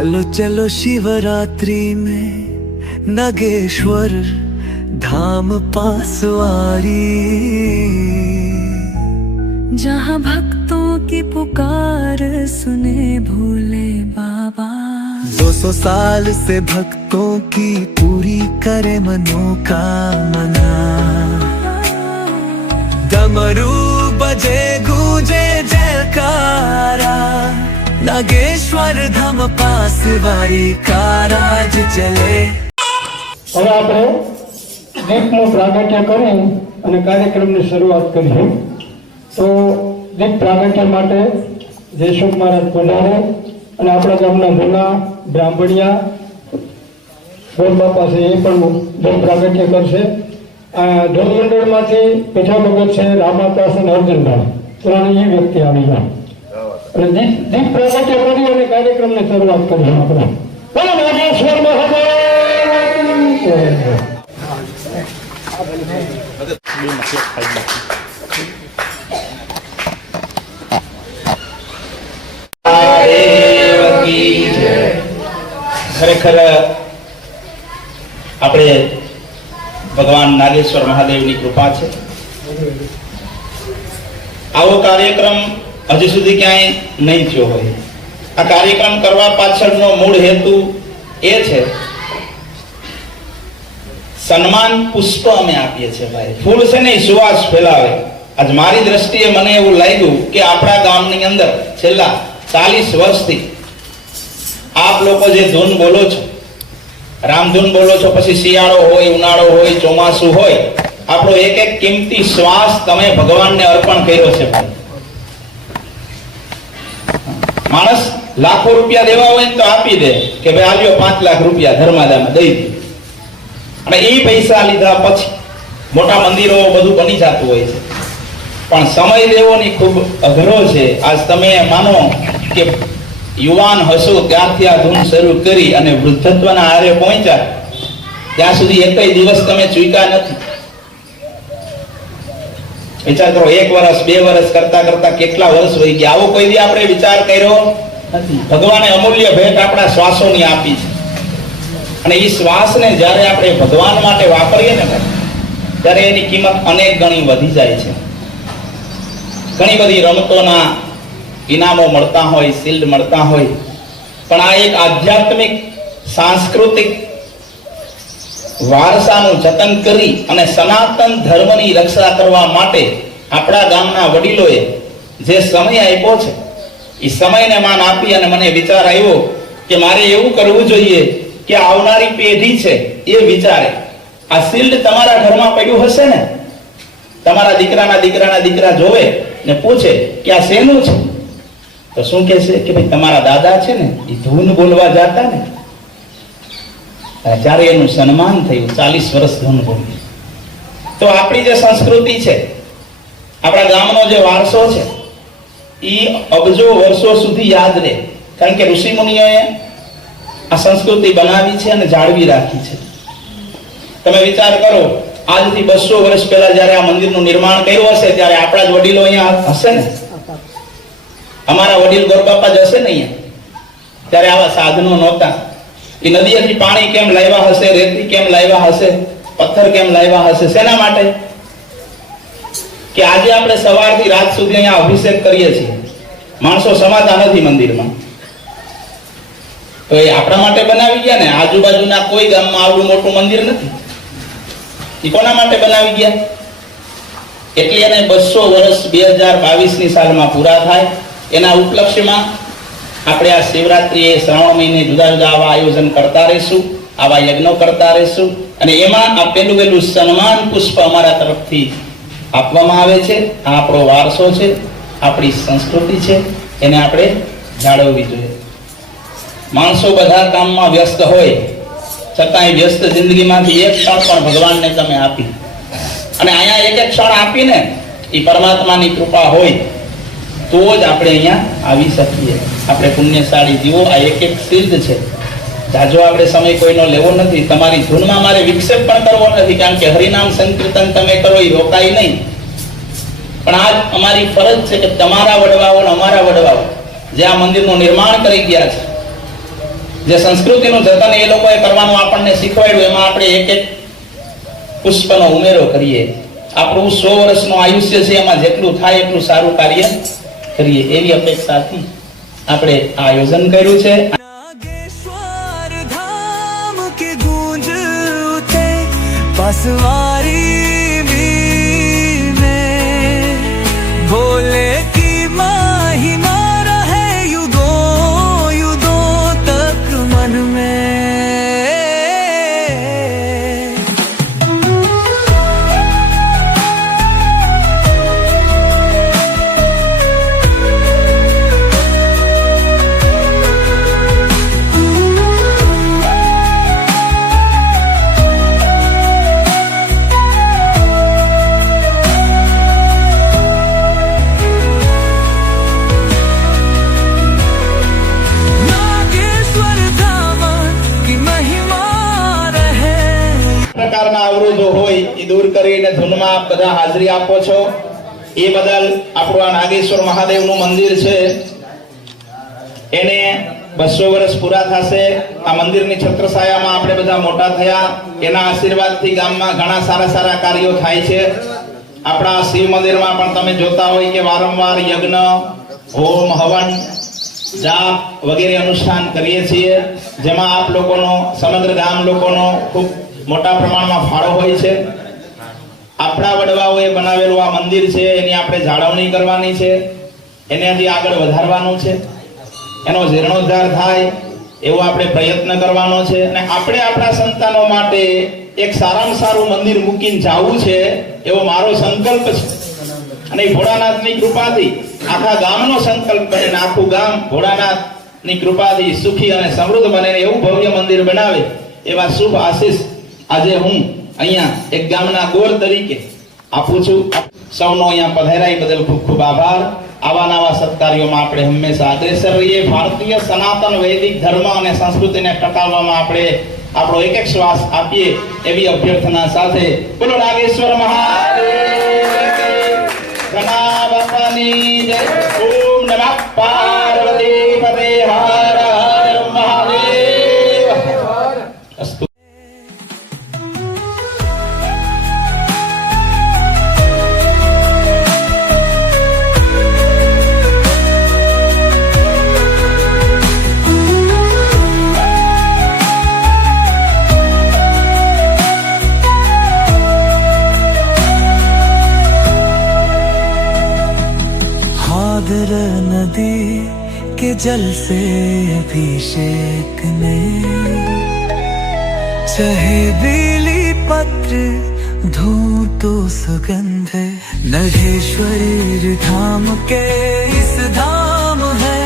चलो चलो शिवरात्रि में नागेश्वर धाम पासवारी। जहाँ भक्तों की पुकार सुने भोले बाबा। दो सौ साल से भक्तों की पूरी करे मनोकामना। डमरू बजे गूंजे जयकारा। નાગેશ્વર ધામ પાસ વાળી કારાજ ચલે હવે આપણે દીપનું પ્રાગટ્ય કરી અને કાર્યક્રમની શરૂઆત કરીએ. તો દીપ પ્રાગટ્ય માટે જયશુભ મહારાજ પધારે અને આપણા ગામના ભૂલા બ્રાહ્મણિયા, ગોરબા છે એ પણ દીપ પ્રાગટ્ય કરશે. ધોધ મંડળમાંથી પીઠા ભગત છે રામાકાશ અને અર્જુનભાઈ. ત્રણ એ વ્યક્તિ આવી ગયા. ખરેખર આપણે ભગવાન નાગેશ્વર મહાદેવની કૃપા છે. આવો કાર્યક્રમ હજી સુધી ક્યાંય નહીં થયો હોય. આ કાર્યક્રમ કરવા પાછળનો મૂળ હેતુ એ છે, સન્માન પુષ્પ અમે આપીએ છીએ ભાઈ. ફૂલ છે ને સુવાસ ફેલાવે. આજ મારી દ્રષ્ટિએ મને એવું લાગ્યું કે આપણા ગામની અંદર છેલ્લા ચાલીસ વર્ષથી આપ લોકો જે ધૂન બોલો છો રામધૂન બોલો છો, પછી શિયાળો હોય, ઉનાળો હોય, ચોમાસું હોય, આપણો એક એક કિંમતી શ્વાસ તમે ભગવાનને અર્પણ કર્યો છે ભાઈ. માણસ લાખો રૂપિયા દેવા હોય તો આપી દે કે ભાઈ આલ્યો પાંચ લાખ રૂપિયા ધર્માદામાં દઈ દે. અને એ પૈસા લીધા પછી મોટા મંદિરો બધું બની જતું હોય છે. પણ સમય દેવોની ખૂબ અઘરો છે. આજ તમે માનો કે યુવાન હશો ત્યારથી આ ધૂન શરૂ કરી અને વૃદ્ધત્વના આરે પહોંચ્યા, ત્યાં સુધી એકય દિવસ તમે ચૂક્યા નથી. વિચાર કરો એક વર્ષ બે વર્ષ કરતા કરતા કેટલા વર્ષ વહી ગયા? આવો કોઈ દી આપણે વિચાર કર્યો? ભગવાને અમૂલ્ય ભેટ આપણા શ્વાસોની આપી છે. અને એ શ્વાસને જ્યારે આપણે ભગવાન માટે વાપરીએ ને ત્યારે એની કિંમત અનેક ગણી વધી જાય છે. ઘણી બધી રમતોના ઇનામો મળતા હોય શિલ્ડ મળતા હોય. પણ આ એક આધ્યાત્મિક સાંસ્કૃતિક વારસાનું જતન કરી અને સનાતન ધર્મની રક્ષા કરવા માટે આપણા ગામના વડીલોએ જે સમય આપ્યો છે, એ સમયને માન આપી અને મને વિચાર આવ્યો કે મારે એવું કરવું જોઈએ કે આવનારી પેઢી છે, એ વિચારે. આ શિલ્ડ તમારા ઘરમાં પડ્યું હશે ને? તમારા દીકરાના દીકરાના દીકરા જોવે ને પૂછે કે આ શેનું છે? તો શું કહેશે કે ભાઈ, તમારા દાદા છે ને, એ ધૂન બોલવા જાતા ને? જ્યારે એનું સન્માન થયું, ચાલીસ વર્ષ અનુભવ તો આપણી જે સંસ્કૃતિ છે, આપણા ગામનો જે વારસો છે એ અબજો વર્ષો સુધી યાદ રહે. કારણ કે ઋષિ મુનિઓએ આ સંસ્કૃતિ બનાવી છે અને જાળવી રાખી છે. તમે વિચાર કરો, આજથી બસો વર્ષ પહેલા જ્યારે આ મંદિરનું નિર્માણ કર્યું હશે, ત્યારે આપણા જ વડીલો અહીંયા હશે ને? અમારા વડીલ ગોરબાપા જ હશે ને અહીંયા? ત્યારે આવા સાધનો નહોતા. એ નદીએથી પાણી કેમ લાવ્યા હશે, રેતી કેમ લાવ્યા હશે, પથ્થર કેમ લાવ્યા હશે, શેના માટે? કે આજે આપણે સવારથી રાત સુધી અહીંયા અભિષેક કરીએ છીએ. માણસો સમાતા નથી મંદિરમાં. તો એ આપણા માટે બનાવી ગયા ને? આજુબાજુના કોઈ ગામમાં આવડું મોટું મંદિર નથી. એ કોના માટે બનાવી ગયા? એટલે એને બસો વર્ષ બે હજાર બાવીસની સાલમાં પૂરા થાય. એના ઉપલક્ષ્યમાં આપણે આ શિવરાત્રીએ શ્રાવણ મહિને જુદા જુદા આવા આયોજન કરતા રહીશું, આવા યજ્ઞો કરતા રહીશું અને એમાં આ પેલું પેલું સન્માન પુષ્પ અમારા તરફથી આપવામાં આવે છે. આ આપણો વારસો છે, આપણી સંસ્કૃતિ છે, એને આપણે જાળવવી જોઈએ. માણસો બધા કામમાં વ્યસ્ત હોય, છતાંય વ્યસ્ત જિંદગીમાંથી એક ક્ષણ પણ ભગવાનને તમે આપી. અને અહીંયા એક એક ક્ષણ આપીને એ પરમાત્માની કૃપા હોય તો જ આપણે અહીંયા આવી શકીએ. આપણે પુણ્યશાળી જીવો, આ એક એક સિદ્ધ છે. જાજો આપણે સમય કોઈનો લેવો નથી, તમારી ધૂનમાં મારે વિક્ષેપ પણ કરવો નથી, કારણ કે હરિનામ સંકીર્તન તમે કરો એ રોકાય નહીં. પણ આજ અમારી ફરજ છે કે તમારા વડવાઓ અને અમારા વડવાઓ, જે આ મંદિરનું નિર્માણ કરી ગયા છે, જે સંસ્કૃતિનું જતન એ લોકોએ કરવાનું આપણને શીખવાડ્યું, એમાં આપણે એક એક પુષ્પનો ઉમેરો કરીએ. આપણું સો વર્ષનું આયુષ્ય છે, એમાં જેટલું થાય એટલું સારું કાર્ય કરીએ એવી અપેક્ષાથી આપણે આયોજન કર્યું છે. પાસવારી અવરોધો દૂર કરીને ધૂનમાં બધા હાજરી આપો છો. એ બદલ આપણું આ નાગેશ્વર મહાદેવનું મંદિર છે. એને બસો વર્ષ પૂરા થશે. આ મંદિરની છત્રછાયામાં આપણે બધા મોટા થયા. એના આશીર્વાદથી ગામમાં ઘણા સારા સારા કાર્યો થાય છે. આપણા શિવ મંદિરમાં પણ તમે જોતા હોય કે વારંવાર યજ્ઞ, હોમ, હવન, જાપ વગેરે અનુષ્ઠાન કરીએ છીએ. જેમાં આપ લોકોનો, સમગ્ર ગામ લોકોનો ખૂબ મોટા પ્રમાણમાં ફાળો હોય છે. આપણા વડવાઓએ બનાવેલું આ મંદિર છે, એની આપણે જાળવણી કરવાની છે, એનાથી આગળ વધારવાનું છે. એનો જીર્ણોદ્ધાર થાય, એવો આપણે પ્રયત્ન કરવાનો છે. અને આપણે આપણા સંતાનો માટે એક સારામાં સારું મંદિર મૂકીને જવું છે, એવો મારો સંકલ્પ છે. અને ભોળાનાથની કૃપાથી આખા ગામનો સંકલ્પ બને આખું ગામ ભોળાનાથની કૃપાથી સુખી અને સમૃદ્ધ બને એવું ભવ્ય મંદિર બનાવે, એવા શુભ આશીષ આજે હું અહીંયા એક ગામના ગોળ તરીકે આપું છું. સૌનો અહીંયા પધાર્યા બદલ ખૂબ ખૂબ આભાર. આવા નવા સત્કાર્યોમાં આપણે હંમેશા અગ્રેસર રહીએ ભારતીય સનાતન વૈદિક ધર્મ અને સંસ્કૃતિને ટકાવવામાં આપણે આપણો એક એક શ્વાસ આપીએ એવી અભ્યર્થના સાથે બોલો નાગેશ્વર મહાદેવ ગણાવતાની ઓમ નમઃ. પાર્વતી પતે હર हादर नदी के जल से अभिषेक ने चाहे बेली पत्र धूप तो सुगंध नगेश्वरी धाम के इस धाम है।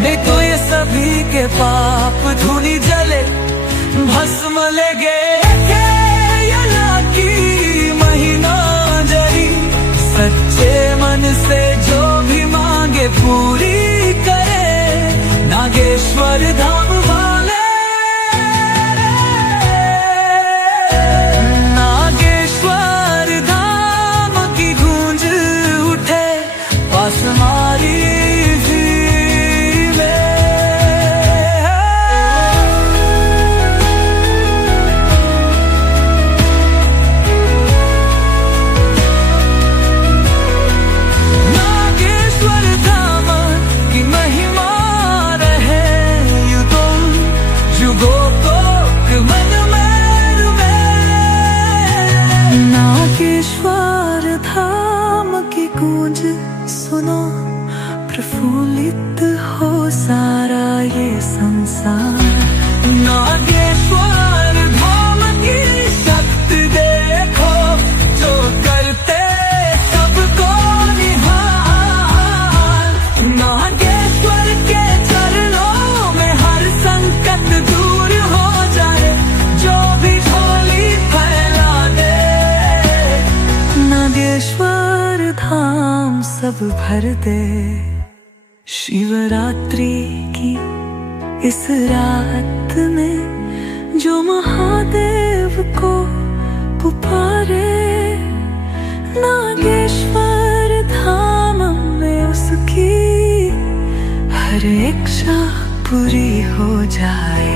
मैं तो ये सभी के पाप धुनी जले, भस्म लगे। महीना जरी, सच्चे मन से પૂરી કરે નાગેશ્વર ધામ दे शिवरात्रि की इस रात में जो महादेव को पुकारे नागेश्वर धाम में उसकी हर इच्छा पूरी हो जाए